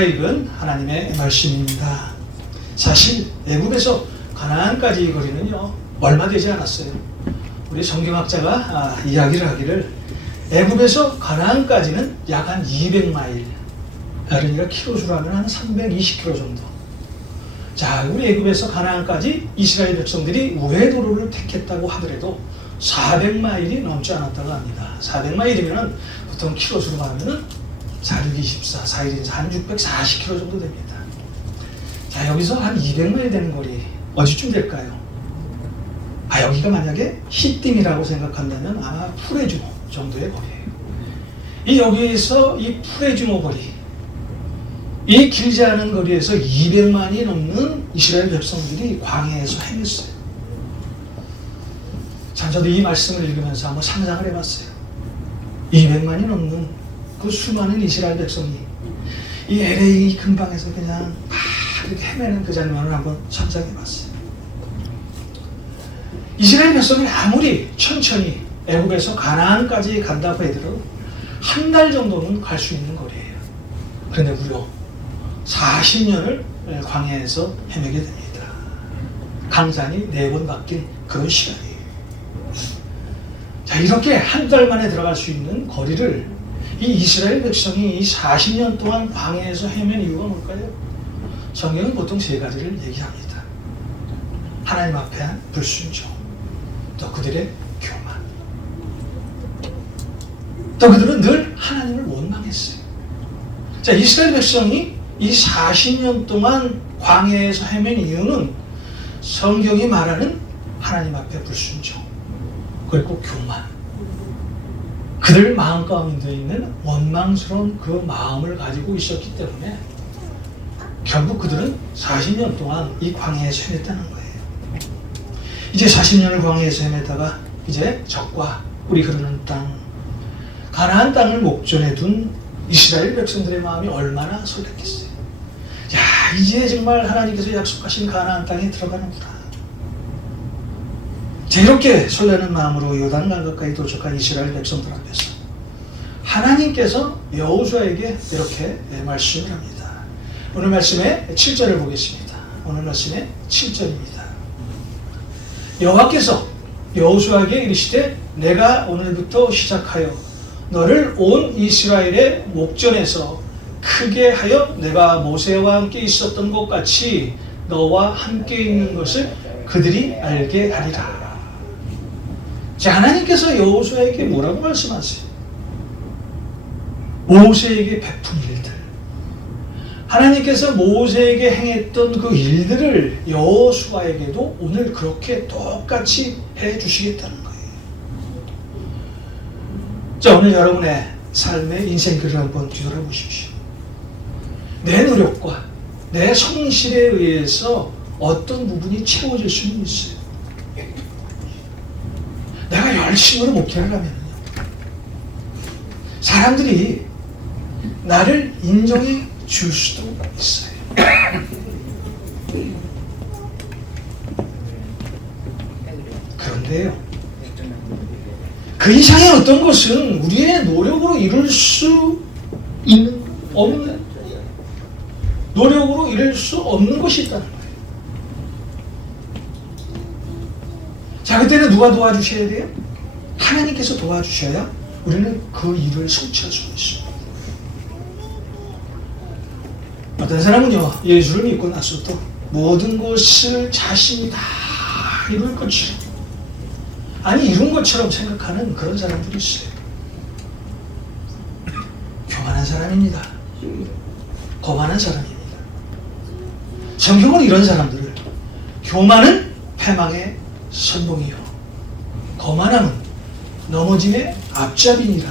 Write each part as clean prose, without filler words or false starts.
제가 읽은 하나님의 말씀입니다. 사실 애굽에서 가나안까지 이 거리는요 얼마 되지 않았어요. 우리 성경학자가 이야기를 하기를 애굽에서 가나안까지는 약 한 200마일, 그러니까 키로수로 하면 한 320km 정도. 자, 우리 애굽에서 가나안까지 이스라엘 백성들이 우회도로를 택했다고 하더라도 400마일이 넘지 않았다고 합니다. 400마일이면 보통 키로수로 하면은 4,624, 4일이면 한 640km 정도 됩니다. 자, 여기서 한 200마일 되는 거리 어디쯤 될까요? 여기가 만약에 히딤이라고 생각한다면 아마 프레주모 정도의 거리예요. 여기에서 이 프레주모 거리, 이 길지 않은 거리에서 200만이 넘는 이스라엘 백성들이 광야에서 행했어요. 참, 저도 이 말씀을 읽으면서 한번 상상을 해봤어요. 200만이 넘는 그 수많은 이스라엘 백성이 이 LA 근방에서 그냥 막 이렇게 헤매는 그 장면을 한번 상상해봤어요. 이스라엘 백성이 아무리 천천히 애굽에서 가나안까지 간다고 해도 한 달 정도는 갈 수 있는 거리예요. 그런데 무려 40년을 광야에서 헤매게 됩니다. 강산이 4번 바뀐 그런 시간이에요. 자, 이렇게 한 달 만에 들어갈 수 있는 거리를 이 이스라엘 백성이 이 40년 동안 광야에서 헤맨 이유가 뭘까요? 성경은 보통 3가지를 얘기합니다. 하나님 앞에 한 불순종, 또 그들의 교만, 또 그들은 늘 하나님을 원망했어요. 자, 이스라엘 백성이 이 40년 동안 광야에서 헤맨 이유는 성경이 말하는 하나님 앞에 불순종, 그리고 교만, 그들 마음 가운데 있는 원망스러운 그 마음을 가지고 있었기 때문에 결국 그들은 40년 동안 이 광야에서 헤맸다는 거예요. 이제 40년을 광야에서 헤매다가 이제 적과 뿌리 흐르는 땅, 가나안 땅을 목전에 둔 이스라엘 백성들의 마음이 얼마나 설렜겠어요. 야, 이제 정말 하나님께서 약속하신 가나안 땅에 들어가는구나. 자, 이렇게 설레는 마음으로 요단강 가까이 도착한 이스라엘 백성들 앞에서 하나님께서 여호수아에게 이렇게 말씀을 합니다. 오늘 말씀의 7절을 보겠습니다. 오늘 말씀의 7절입니다. 여호와께서 여호수아에게 이르시되 내가 오늘부터 시작하여 너를 온 이스라엘의 목전에서 크게 하여 내가 모세와 함께 있었던 것 같이 너와 함께 있는 것을 그들이 알게 하리라. 자, 하나님께서 여호수아에게 뭐라고 말씀하세요? 모세에게 베푼 일들, 하나님께서 모세에게 행했던 그 일들을 여호수아에게도 오늘 그렇게 똑같이 해주시겠다는 거예요. 자, 오늘 여러분의 삶의 인생길을 한번 뒤돌아보십시오. 내 노력과 내 성실에 의해서 어떤 부분이 채워질 수는 있어요. 내가 열심으로 목회를 하면 사람들이 나를 인정해 줄 수도 있어요. 그런데요, 그 이상의 어떤 것은 우리의 노력으로 이룰 수 없는, 노력으로 이룰 수 없는 것이 있다는 거예요. 자, 그때는 누가 도와주셔야 돼요? 하나님께서 도와주셔야 우리는 그 일을 성취할 수 있습니다. 어떤 사람은요, 예수를 믿고 나서도 모든 것을 자신이 다 이룰 것처럼, 아니 이룬 것처럼 생각하는 그런 사람들이 있어요. 교만한 사람입니다. 거만한 사람입니다. 성경은 이런 사람들을 교만은 패망의 선봉이요 거만함은 넘어짐의 앞잡이니라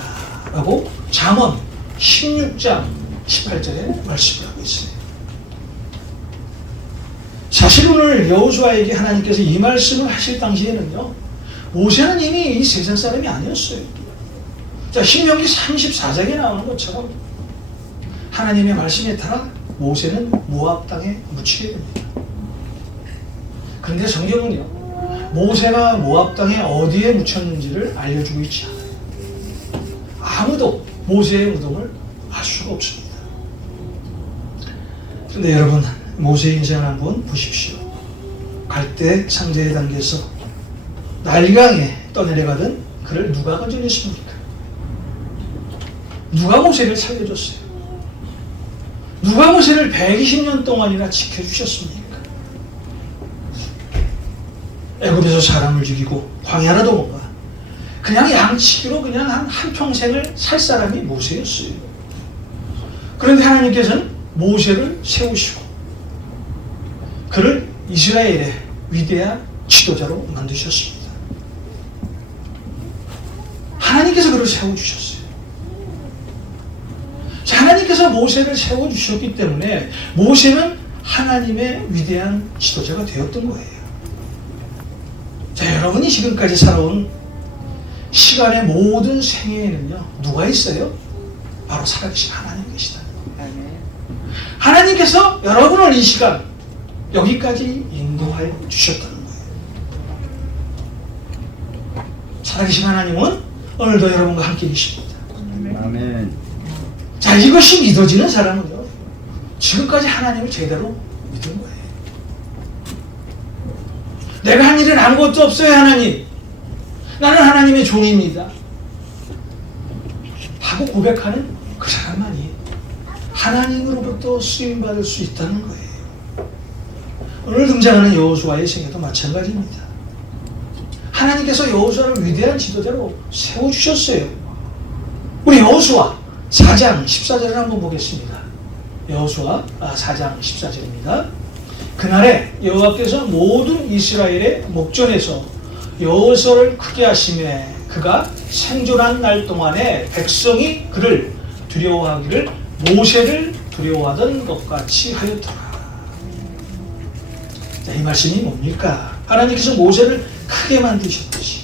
라고 잠언 16장 18절에 말씀을 하고 있어요. 사실 오늘 여호수아에게 하나님께서 이 말씀을 하실 당시에는요, 모세는 이미 이 세상 사람이 아니었어요. 자, 신명기 34장에 나오는 것처럼 하나님의 말씀에 따라 모세는 모압 땅에 묻히게 됩니다. 그런데 성경은요, 모세가 모압 땅에 어디에 묻혔는지를 알려주고 있지 않아요. 아무도 모세의 무덤을 알 수가 없습니다. 그런데 여러분, 모세의 인생을 한번 보십시오. 갈대 상자에 담겨서 나일강에 떠내려가던 그를 누가 건져냈습니까? 누가 모세를 살려줬어요? 누가 모세를 120년 동안이나 지켜주셨습니까? 애굽에서 사람을 죽이고 광야로 도망가 그냥 양치기로 그냥 한 평생을 살 사람이 모세였어요. 그런데 하나님께서는 모세를 세우시고 그를 이스라엘의 위대한 지도자로 만드셨습니다. 하나님께서 그를 세워주셨어요. 자, 하나님께서 모세를 세워주셨기 때문에 모세는 하나님의 위대한 지도자가 되었던 거예요. 자, 여러분이 지금까지 살아온 시간의 모든 생애에는요, 누가 있어요? 바로 살아계신 하나님 계시다. 하나님께서 여러분을 이 시간 여기까지 인도하여 주셨다는 거예요. 살아계신 하나님은 오늘도 여러분과 함께 계십니다. 아멘. 자, 이것이 믿어지는 사람은요, 지금까지 하나님을 제대로 믿은 거예요. 내가 한 일은 아무것도 없어요, 하나님. 나는 하나님의 종입니다. 하고 고백하는 그 사람만이 하나님으로부터 쓰임받을 수 있다는 거예요. 오늘 등장하는 여호수아의 생애도 마찬가지입니다. 하나님께서 여호수아를 위대한 지도자로 세워주셨어요. 우리 여호수아 4장 14절을 한번 보겠습니다. 여호수아 4장 14절입니다. 그날에 여호와께서 모든 이스라엘의 목전에서 여호수아를 크게 하심에 그가 생존한 날 동안에 백성이 그를 두려워하기를 모세를 두려워하던 것 같이 하였더라. 자, 이 말씀이 뭡니까? 하나님께서 모세를 크게 만드셨듯이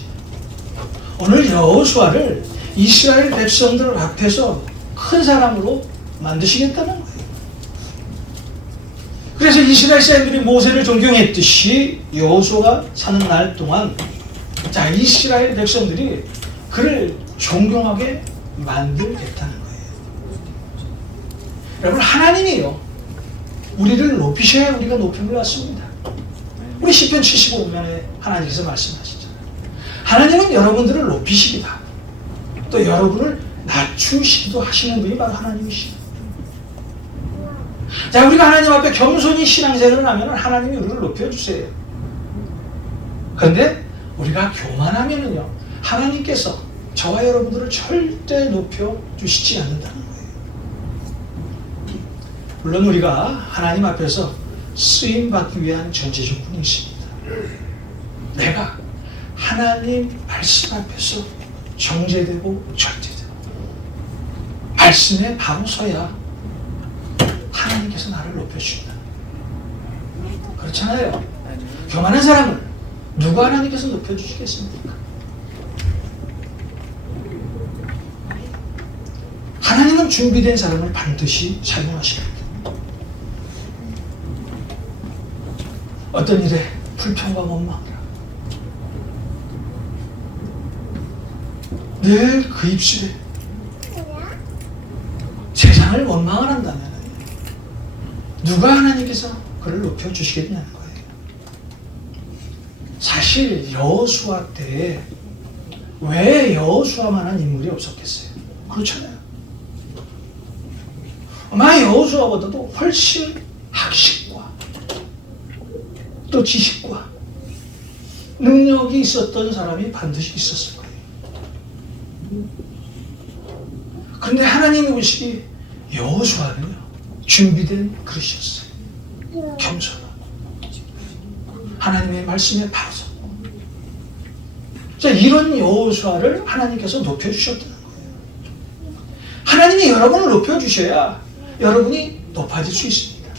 오늘 여호수아를 이스라엘 백성들 앞에서 큰 사람으로 만드시겠다는 거예요. 그래서 이스라엘 사람들이 모세를 존경했듯이 여호수아가 사는 날 동안 자, 이스라엘 백성들이 그를 존경하게 만들겠다는 거예요. 여러분, 하나님이요, 우리를 높이셔야 우리가 높임을 받습니다. 우리 시편 75편에 하나님께서 말씀하시잖아요. 하나님은 여러분들을 높이시기도 하고 또 여러분을 낮추시기도 하시는 분이 바로 하나님이시죠. 자, 우리가 하나님 앞에 겸손히 신앙생활을 하면 하나님이 우리를 높여주세요. 그런데 우리가 교만하면은요, 하나님께서 저와 여러분들을 절대 높여주시지 않는다는 거예요. 물론 우리가 하나님 앞에서 쓰임받기 위한 전제 조건이 있습니다. 내가 하나님 말씀 앞에서 정죄되고 절제되고 말씀에 바로 서야 하나님께서 나를 높여주신다. 그렇잖아요. 교만한 사람을 누가 하나님께서 높여주시겠습니까? 하나님은 준비된 사람을 반드시 사용하십니다. 어떤 일에 불평과 원망이라 늘 그 입술에 세상을 원망을 한다면 누가 하나님께서 그를 높여주시겠냐는 거예요. 사실 여호수아 때에 왜 여호수아만한 인물이 없었겠어요? 그렇잖아요. 아마 여호수아보다도 훨씬 학식과 또 지식과 능력이 있었던 사람이 반드시 있었을 거예요. 그런데 하나님이 보시기 여호수아는요, 준비된 그릇이었어요. 겸손하고 하나님의 말씀에 바로 섰고, 자, 이런 여호수아를 하나님께서 높여주셨다는 거예요. 하나님이 여러분을 높여주셔야 여러분이 높아질 수 있습니다.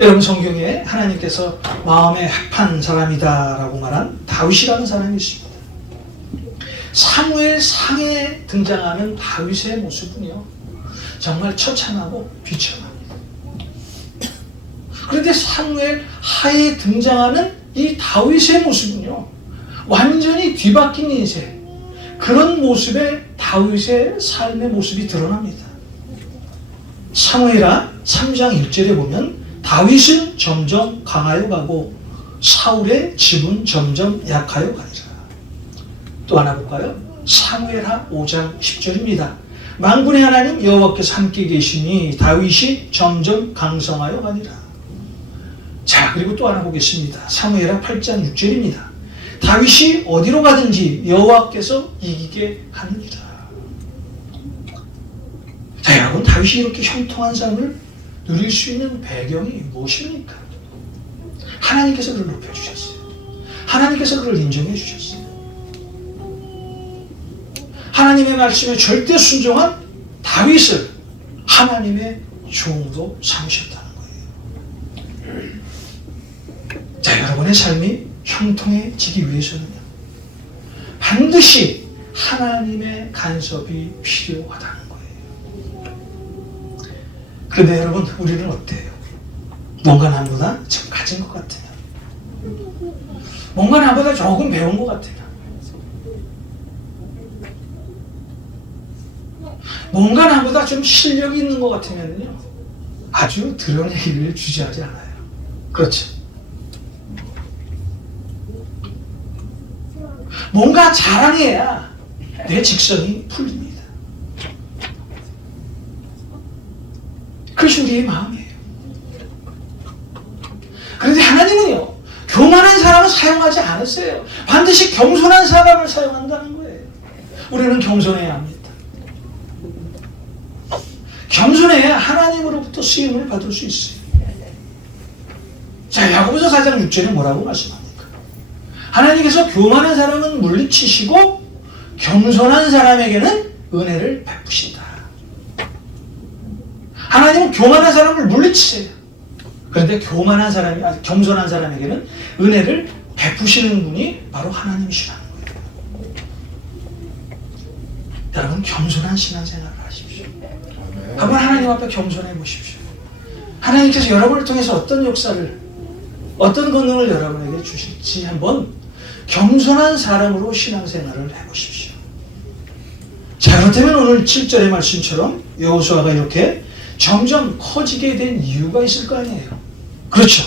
여러분, 성경에 하나님께서 마음에 합한 사람이다 라고 말한 다윗이라는 사람이 있습니다. 사무엘 상에 등장하는 다윗의 모습은요, 정말 처참하고 비참합니다. 그런데 사무엘 하에 등장하는 이 다윗의 모습은요, 완전히 뒤바뀐 인생, 그런 모습에 다윗의 삶의 모습이 드러납니다. 사무엘하 3장 1절에 보면 다윗은 점점 강하여 가고 사울의 집은 점점 약하여 가니라. 또 하나 볼까요? 사무엘하 5장 10절입니다. 만군의 하나님 여호와께서 함께 계시니 다윗이 점점 강성하여 가니라. 자, 그리고 또 하나 보겠습니다. 사무엘하 8장 6절입니다. 다윗이 어디로 가든지 여호와께서 이기게 하느니라. 자, 여러분, 다윗이 이렇게 형통한 삶을 누릴 수 있는 배경이 무엇입니까? 하나님께서 그를 높여주셨어요. 하나님께서 그를 인정해 주셨어요. 하나님의 말씀에 절대 순종한 다윗을 하나님의 종으로 삼으셨다는 거예요. 자, 여러분의 삶이 형통해지기 위해서는요, 반드시 하나님의 간섭이 필요하다는 거예요. 그런데 여러분, 우리는 어때요? 뭔가 남보다 좀 가진 것 같아요. 뭔가 남보다 조금 배운 것 같아요. 뭔가 나보다 좀 실력이 있는 것 같으면요, 아주 드러내기를 주저하지 않아요. 그렇죠. 뭔가 자랑해야 내 직성이 풀립니다. 그것이 우리의 마음이에요. 그런데 하나님은요, 교만한 사람을 사용하지 않으세요. 반드시 겸손한 사람을 사용한다는 거예요. 우리는 겸손해야 합니다. 겸손해야 하나님으로부터 쓰임을 받을 수 있어요. 자, 야고보서 4장 6절에 뭐라고 말씀합니까? 하나님께서 교만한 사람은 물리치시고 겸손한 사람에게는 은혜를 베푸신다. 하나님은 교만한 사람을 물리치세요. 그런데 겸손한 사람에게는 은혜를 베푸시는 분이 바로 하나님이시라는 거예요. 여러분, 겸손한 신앙생활을 하십시오. 한번 하나님 앞에 겸손해 보십시오. 하나님께서 여러분을 통해서 어떤 역사를, 어떤 권능을 여러분에게 주실지 한번 겸손한 사람으로 신앙생활을 해보십시오. 자, 그렇다면 오늘 7절의 말씀처럼 여호수아가 이렇게 점점 커지게 된 이유가 있을 거 아니에요. 그렇죠.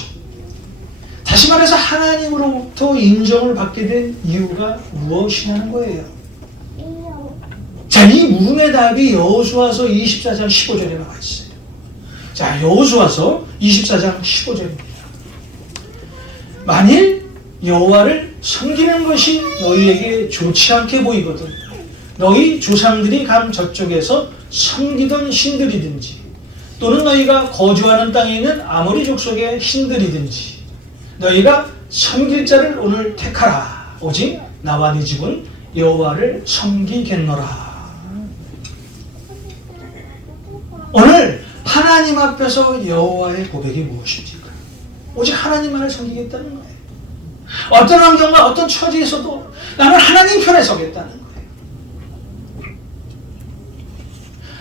다시 말해서 하나님으로부터 인정을 받게 된 이유가 무엇이냐는 거예요. 자, 이 물음의 답이 여호수아서 24장 15절에 나와 있어요. 자, 여호수아서 24장 15절입니다. 만일 여호와를 섬기는 것이 너희에게 좋지 않게 보이거든 너희 조상들이 간 저쪽에서 섬기던 신들이든지 또는 너희가 거주하는 땅에 있는 아모리 족속의 신들이든지 너희가 섬길 자를 오늘 택하라. 오직 나와 네 집은 여호와를 섬기겠노라. 오늘 하나님 앞에서 여호와의 고백이 무엇입니까? 오직 하나님만을 섬기겠다는 거예요. 어떤 환경과 어떤 처지에서도 나는 하나님 편에 서겠다는 거예요.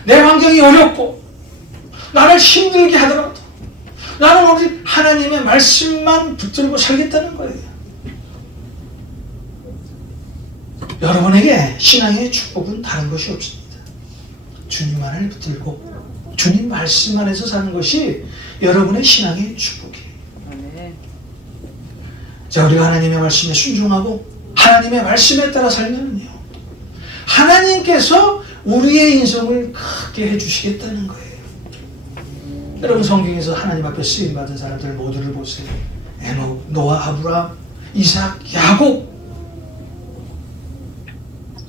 내 환경이 어렵고 나를 힘들게 하더라도 나는 오직 하나님의 말씀만 붙들고 살겠다는 거예요. 여러분에게 신앙의 축복은 다른 것이 없습니다. 주님만을 붙들고 주님 말씀 안에서 사는 것이 여러분의 신앙의 축복이에요. 자, 우리가 하나님의 말씀에 순종하고 하나님의 말씀에 따라 살면요, 하나님께서 우리의 인생을 크게 해주시겠다는 거예요. 여러분, 성경에서 하나님 앞에 쓰임받은 사람들 모두를 보세요. 에녹, 노아, 아브라함, 이삭, 야곱,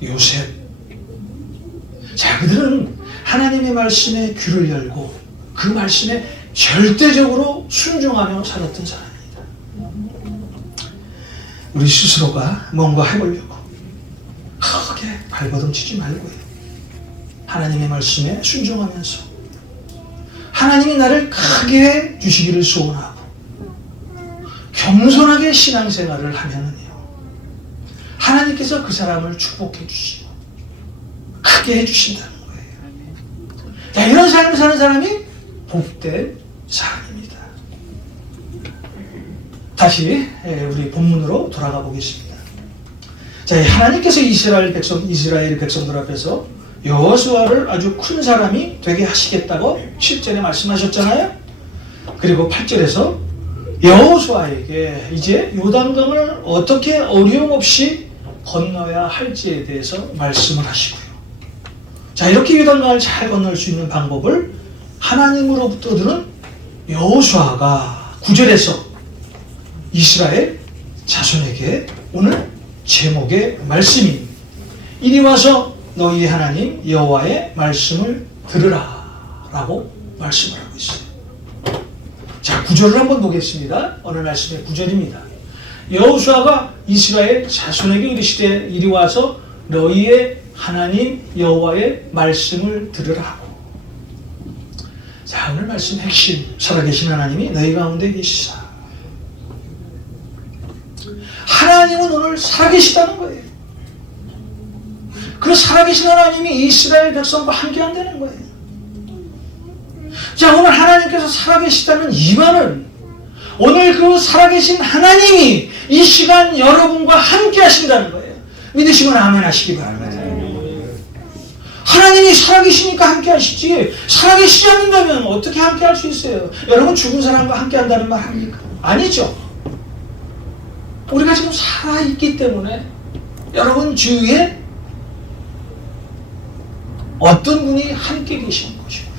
요셉. 자, 그들은 하나님의 말씀에 귀를 열고 그 말씀에 절대적으로 순종하며 살았던 사람입니다. 우리 스스로가 뭔가 해보려고 크게 발버둥 치지 말고요, 하나님의 말씀에 순종하면서 하나님이 나를 크게 해 주시기를 소원하고 겸손하게 신앙생활을 하면은요, 하나님께서 그 사람을 축복해 주시고 크게 해주신다는 거예요. 자, 이런 삶을 사는 사람이 복된 사람입니다. 다시 우리 본문으로 돌아가 보겠습니다. 자, 하나님께서 이스라엘 백성들 앞에서 여호수아를 아주 큰 사람이 되게 하시겠다고 7절에 말씀하셨잖아요. 그리고 8절에서 여호수아에게 이제 요단강을 어떻게 어려움 없이 건너야 할지에 대해서 말씀을 하시고요. 자, 이렇게 요단강을 잘 건널 수 있는 방법을 하나님으로부터 들은 여호수아가 9절에서 이스라엘 자손에게 오늘 제목의 말씀입니다. 이리 와서 너희 하나님 여호와의 말씀을 들으라 라고 말씀을 하고 있어요. 자, 9절을 한번 보겠습니다. 오늘 말씀의 9절입니다. 여호수아가 이스라엘 자손에게 이르시되 이리 와서 너희의 하나님 여호와의 말씀을 들으라 하고. 자, 오늘 말씀 핵심, 살아계신 하나님이 너희 가운데 계시사. 하나님은 오늘 살아계시다는 거예요. 그 살아계신 하나님이 이스라엘 백성과 함께 한다는 거예요. 자, 오늘 하나님께서 살아계시다는 이 말은 오늘 그 살아계신 하나님이 이 시간 여러분과 함께 하신다는 거예요. 믿으시면 아멘 하시기 바랍니다. 하나님이 살아계시니까 함께 하시지, 살아계시지 않는다면 어떻게 함께 할 수 있어요? 여러분 죽은 사람과 함께 한다는 말 합니까? 아니죠. 우리가 지금 살아있기 때문에 여러분 주위에 어떤 분이 함께 계시는 것이고요.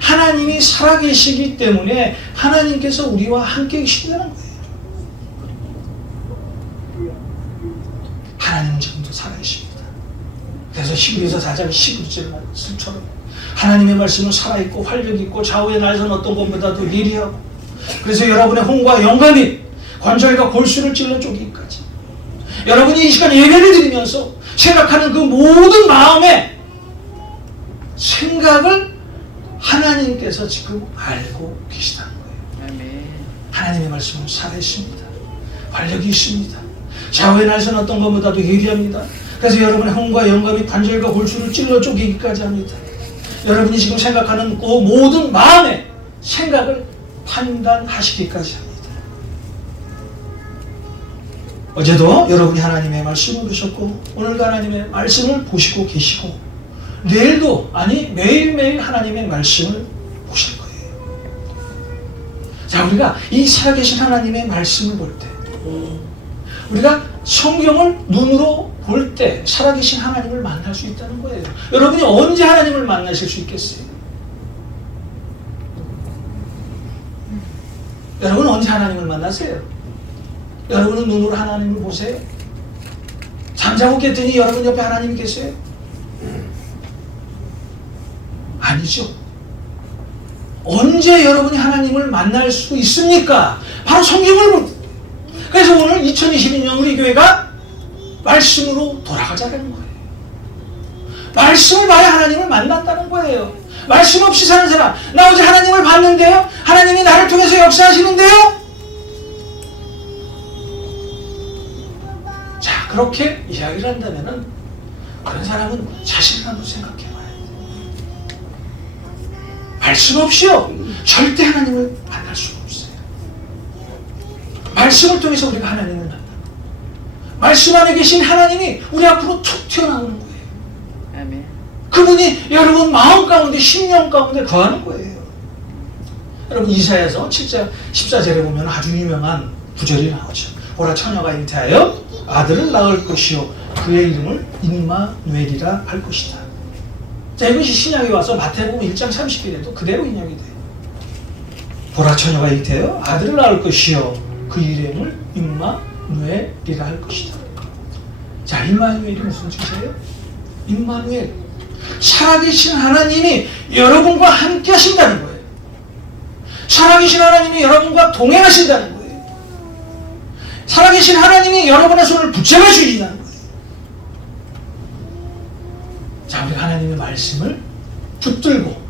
하나님이 살아계시기 때문에 하나님께서 우리와 함께 계신다는 거예요. 하나님은 지금도 살아계십니다. 그래서 히브리서 4장 11절 말씀처럼 하나님의 말씀은 살아있고 활력있고 좌우의 날선 어떤 것보다도 예리하고, 그래서 여러분의 혼과 영감이 관절과 골수를 찔러 쪼기까지 여러분이 이 시간 예배를 드리면서 생각하는 그 모든 마음의 생각을 하나님께서 지금 알고 계시다는 거예요. 하나님의 말씀은 살아있습니다. 활력이 있습니다. 좌우의 날선 어떤 것보다도 예리합니다. 그래서 여러분의 혼과 영감이 관절과 골수를 찔러 쪼개기까지 합니다. 여러분이 지금 생각하는 그 모든 마음의 생각을 판단하시기까지 합니다. 어제도 여러분이 하나님의 말씀을 보셨고 오늘도 하나님의 말씀을 보시고 계시고 내일도, 아니 매일매일 하나님의 말씀을 보실 거예요. 자, 우리가 이 살아계신 하나님의 말씀을 볼 때, 우리가 성경을 눈으로 볼 때 살아계신 하나님을 만날 수 있다는 거예요. 여러분이 언제 하나님을 만나실 수 있겠어요? 여러분은 언제 하나님을 만나세요? 여러분은 눈으로 하나님을 보세요? 잠자고 깼더니 여러분 옆에 하나님이 계세요? 아니죠. 언제 여러분이 하나님을 만날 수 있습니까? 바로 성경을 볼 때. 그래서 오늘 2022년 우리 교회가 말씀으로 돌아가자는 거예요. 말씀을 봐야 하나님을 만난다는 거예요. 말씀 없이 사는 사람, 나 어제 하나님을 봤는데요? 하나님이 나를 통해서 역사하시는데요? 자, 그렇게 이야기를 한다면은 그런 사람은 자신을 한번 생각해 봐야 돼요. 말씀 없이요, 절대 하나님을 만날 수가 없어요. 말씀을 통해서 우리가 하나님을 만납니다. 말씀 안에 계신 하나님이 우리 앞으로 툭 튀어나오는 거예요. 아멘. 그분이 여러분 마음 가운데, 심령 가운데 거하는 거예요. 여러분 이사야서 7장 14절에 보면 아주 유명한 구절이 나오죠. 보라, 처녀가 잉태하여 아들을 낳을 것이요 그의 이름을 임마누엘이라 할 것이다. 자, 이것이 신약에 와서 마태복음 1장 30절에도 그대로 인용이 돼요. 보라, 처녀가 잉태하여 아들을 낳을 것이요 그 이름을 임마누엘이라 할 것이다. 자, 임마누엘이 무슨 뜻이에요? 임마누엘, 살아계신 하나님이 여러분과 함께 하신다는 거예요. 살아계신 하나님이 여러분과 동행하신다는 거예요. 살아계신 하나님이 여러분의 손을 붙잡아 주신다는 거예요. 자, 우리가 하나님의 말씀을 붙들고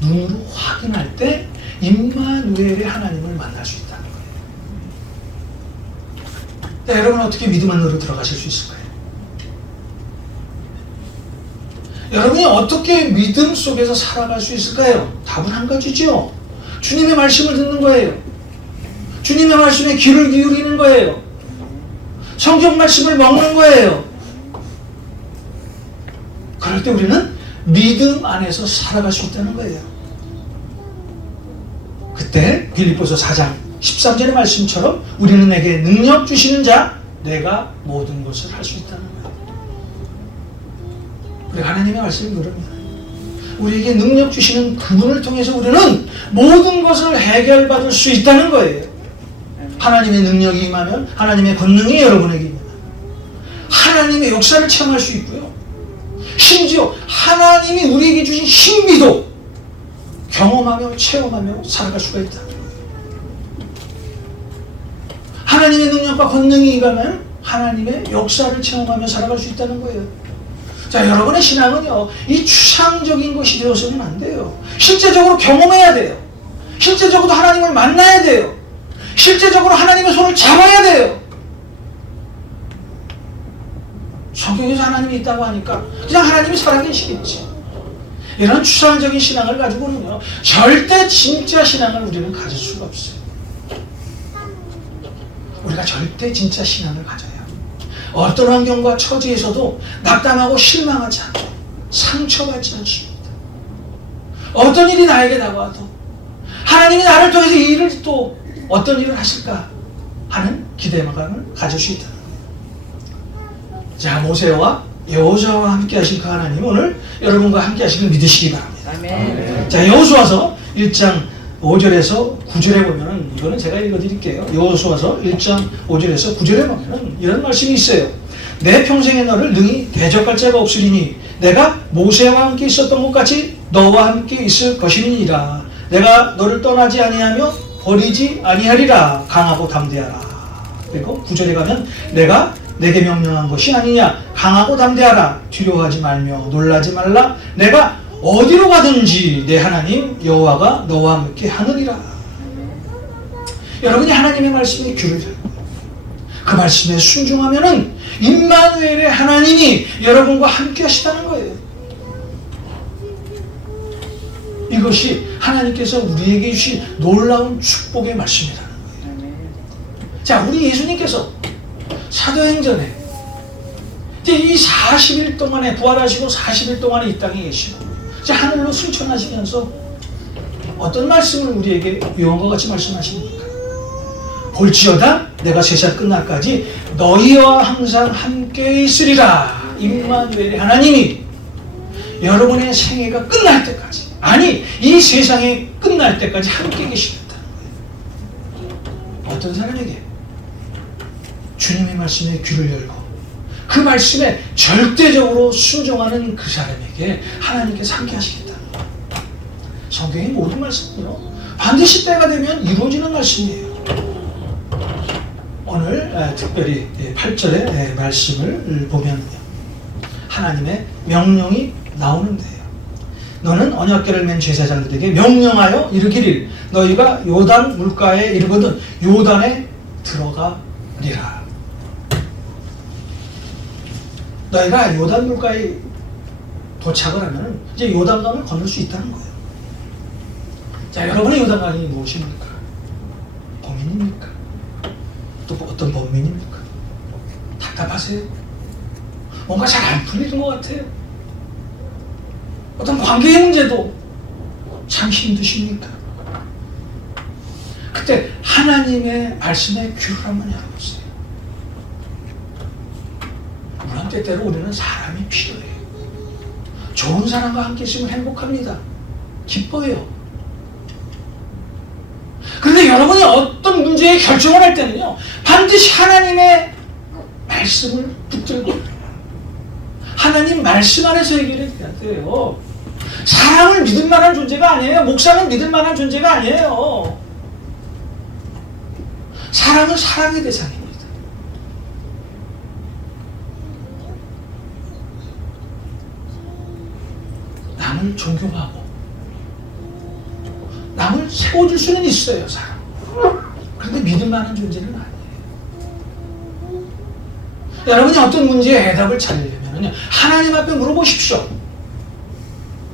눈으로 확인할 때 임마누엘의 하나님을 만날 수 있다는 거예요. 자, 여러분 어떻게 믿음 안으로 들어가실 수 있을까요? 여러분이 어떻게 믿음 속에서 살아갈 수 있을까요? 답은 한 가지죠. 주님의 말씀을 듣는 거예요. 주님의 말씀에 귀를 기울이는 거예요. 성경 말씀을 먹는 거예요. 그때 우리는 믿음 안에서 살아갈 수 있다는 거예요. 그때 빌립보서 4장 13절의 말씀처럼 우리는 내게 능력 주시는 자, 내가 모든 것을 할 수 있다는 거예요. 우리 하나님의 말씀이 그럽니다. 우리에게 능력 주시는 그분을 통해서 우리는 모든 것을 해결받을 수 있다는 거예요. 하나님의 능력이 임하면 하나님의 권능이 여러분에게 임하면 하나님의 역사를 체험할 수 있고요. 심지어 하나님이 우리에게 주신 신비도 경험하며 체험하며 살아갈 수가 있다. 하나님의 능력과 권능이 임하면 하나님의 역사를 체험하며 살아갈 수 있다는 거예요. 자, 여러분의 신앙은요, 이 추상적인 것이 되어서는 안 돼요. 실제적으로 경험해야 돼요. 실제적으로 하나님을 만나야 돼요. 실제적으로 하나님의 손을 잡아야 돼요. 성경에서 하나님이 있다고 하니까 그냥 하나님이 살아계시겠지. 이런 추상적인 신앙을 가지고는요, 절대 진짜 신앙을 우리는 가질 수가 없어요. 우리가 절대 진짜 신앙을 가져야 어떤 환경과 처지에서도 낙담하고 실망하지 않고 상처받지 않습니다. 어떤 일이 나에게 다가와도 하나님이 나를 통해서 이 일을 또 어떤 일을 하실까 하는 기대감을 가질 수 있다는 거예요. 자, 모세와 여호수아와 함께 하신 그 하나님, 오늘 여러분과 함께 하시길 믿으시기 바랍니다. 아멘. 자, 여호수아서 1장 5절에서 9절에 보면은, 이거는 제가 읽어드릴게요. 여호수아서 1장 5절에서 9절에 보면은 이런 말씀이 있어요. 내 평생에 너를 능히 대적할 자가 없으리니 내가 모세와 함께 있었던 것 같이 너와 함께 있을 것이니라. 내가 너를 떠나지 아니하며 버리지 아니하리라. 강하고 담대하라. 그리고 9절에 가면 내가 내게 명령한 것이 아니냐. 강하고 담대하라. 두려워하지 말며 놀라지 말라. 내가 어디로 가든지 내 하나님 여호와가 너와 함께 하느니라. 여러분이 하나님의 말씀에 귀를 열고 그 말씀에 순종하면은 임마누엘의 하나님이 여러분과 함께 하시다는 거예요. 이것이 하나님께서 우리에게 주신 놀라운 축복의 말씀이라는 거예요. 자, 우리 예수님께서 사도행전에 이제 이 40일 동안에 부활하시고 40일 동안에 이 땅에 계시고 이제 하늘로 승천하시면서 어떤 말씀을 우리에게 유언과 같이 말씀하십니까? 볼지어다 내가 세상 끝날까지 너희와 항상 함께 있으리라. 임마누엘의 하나님이 여러분의 생애가 끝날 때까지, 아니 이 세상이 끝날 때까지 함께 계시겠다는 거예요. 어떤 사람에게 주님의 말씀에 귀를 열고 그 말씀에 절대적으로 순종하는 그 사람에게 하나님께서 함께 하시겠다는 거예요. 성경의 모든 말씀은요, 반드시 때가 되면 이루어지는 말씀이에요. 오늘 특별히 8절의 말씀을 보면요, 하나님의 명령이 나오는데요. 너는 언약궤를 맨 제사장들에게 명령하여 이르기를 너희가 요단 물가에 이르거든 요단에 들어가리라. 너희가 요단 물가에 도착을 하면 이제 요단강을 건널 수 있다는 거예요. 자, 여러분의 요단강이 무엇입니까? 범인입니까? 또 어떤 범민입니까? 답답하세요? 뭔가 잘 안 풀리는 것 같아요? 어떤 관계의 문제도 참 힘드십니까? 그때 하나님의 말씀에 귀를 한번 열어보세요. 물론 때때로 우리는 사람이 필요해요. 좋은 사람과 함께 있으면 행복합니다. 기뻐요. 그런데 여러분이 어떤 문제에 결정을 할 때는요, 반드시 하나님의 말씀을 붙들고 하나님 말씀 안에서 해결해야 돼요. 사람을 믿을 만한 존재가 아니에요. 목사는 믿을 만한 존재가 아니에요. 사람은 사랑의 대상입니다. 남을 존경하고 남을 세워줄 수는 있어요, 사람. 그런데 믿을 만한 존재는 아니에요. 여러분이 어떤 문제에 해답을 찾으려면 하나님 앞에 물어보십시오.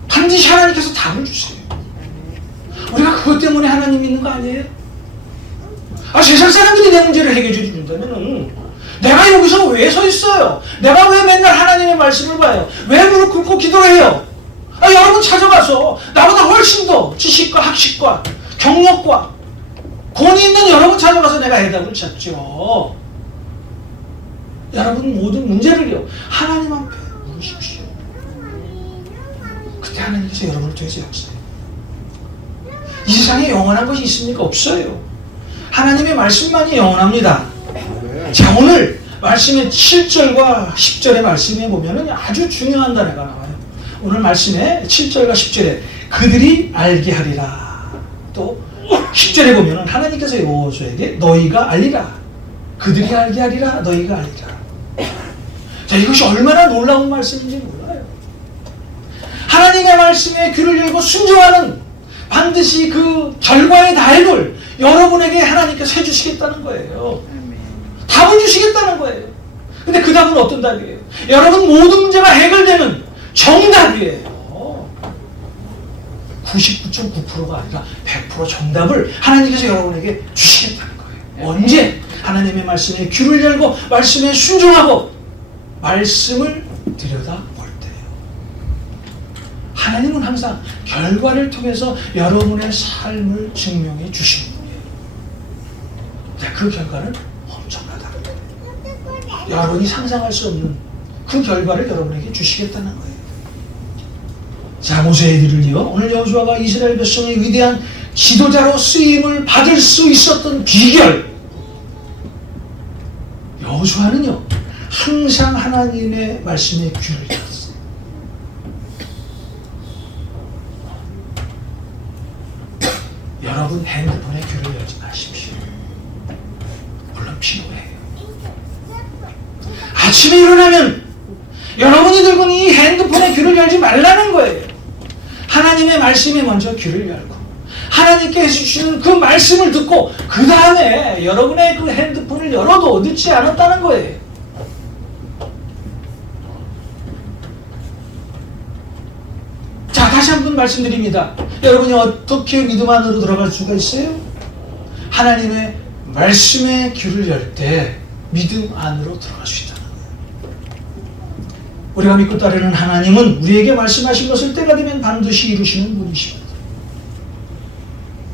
반드시 하나님께서 답을 주세요. 우리가 그것 때문에 하나님 믿는 거 아니에요? 세상 사람들이 내 문제를 해결해 준다면 내가 여기서 왜 서 있어요? 내가 왜 맨날 하나님의 말씀을 봐요? 왜 무릎 꿇고 기도를 해요? 여러분 찾아가서 나보다 훨씬 더 지식과 학식과 경력과 권위 있는 여러분 찾아가서 내가 해답을 찾죠. 여러분 모든 문제를요 하나님 앞에 물으십시오. 그때 하나님께서 여러분을 통해서 역사해요. 이 세상에 영원한 것이 있습니까? 없어요. 하나님의 말씀만이 영원합니다. 자, 오늘 말씀의 7절과 10절의 말씀에 보면 아주 중요한 단어가 나와요. 오늘 말씀의 7절과 10절에 그들이 알게 하리라. 또 10절에 보면 하나님께서 여호수아에게 너희가 알리라. 그들이 알게 하리라. 너희가 알리라. 자, 이것이 얼마나 놀라운 말씀인지 몰라요. 하나님의 말씀에 귀를 열고 순종하는 반드시 그 결과의 답을 여러분에게 하나님께서 해주시겠다는 거예요. 답을 주시겠다는 거예요. 근데 그 답은 어떤 답이에요? 여러분 모든 문제가 해결되는 정답이에요. 99.9%가 아니라 100% 정답을 하나님께서 여러분에게 주시겠다는 거예요. 언제? 하나님의 말씀에 귀를 열고 말씀에 순종하고 말씀을 들여다볼 때요. 하나님은 항상 결과를 통해서 여러분의 삶을 증명해 주시는 분이에요. 그 결과는 엄청나다. 여러분이 상상할 수 없는 그 결과를 여러분에게 주시겠다는 거예요. 자, 모세들을요 오늘 여호수아가 이스라엘 백성의 위대한 지도자로 쓰임을 받을 수 있었던 비결, 여호수아는요 항상 하나님의 말씀에 귀를 열었어요. 여러분 핸드폰에 귀를 열지 마십시오. 물론 필요해요. 아침에 일어나면 여러분이 들고 있는 이 핸드폰에 귀를 열지 말라는 거예요. 하나님의 말씀에 먼저 귀를 열고 하나님께 해주시는 그 말씀을 듣고 그 다음에 여러분의 그 핸드폰을 열어도 늦지 않았다는 거예요. 자, 다시 한 번 말씀드립니다. 여러분이 어떻게 믿음 안으로 들어갈 수가 있어요? 하나님의 말씀에 귀를 열 때 믿음 안으로 들어갈 수 있다는 거예요. 우리가 믿고 따르는 하나님은 우리에게 말씀하신 것을 때가 되면 반드시 이루시는 분이십니다.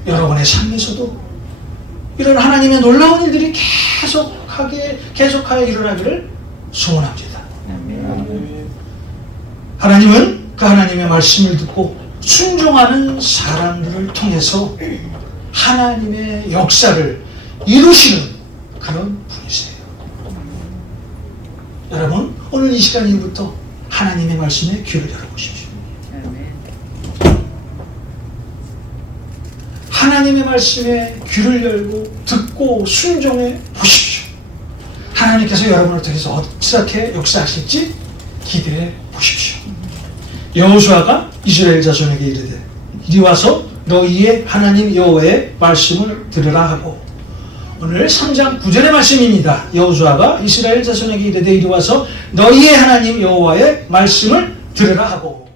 여러분의 삶에서도 이런 하나님의 놀라운 일들이 계속하여 일어나기를 소원합니다. 하나님은 그 하나님의 말씀을 듣고 순종하는 사람들을 통해서 하나님의 역사를 이루시는 그런 분이세요. 여러분 오늘 이 시간 이후부터 하나님의 말씀에 귀를 열어보십시오. 하나님의 말씀에 귀를 열고 듣고 순종해 보십시오. 하나님께서 여러분을 통해서 어떻게 역사하실지 기대해 보십시오. 여호수아가 이스라엘 자손에게 이르되 이리 와서 너희의 하나님 여호와의 말씀을 들으라 하고, 오늘 3장 9절의 말씀입니다. 여호수아가 이스라엘 자손에게 이르되 이리 와서 너희의 하나님 여호와의 말씀을 들으라 하고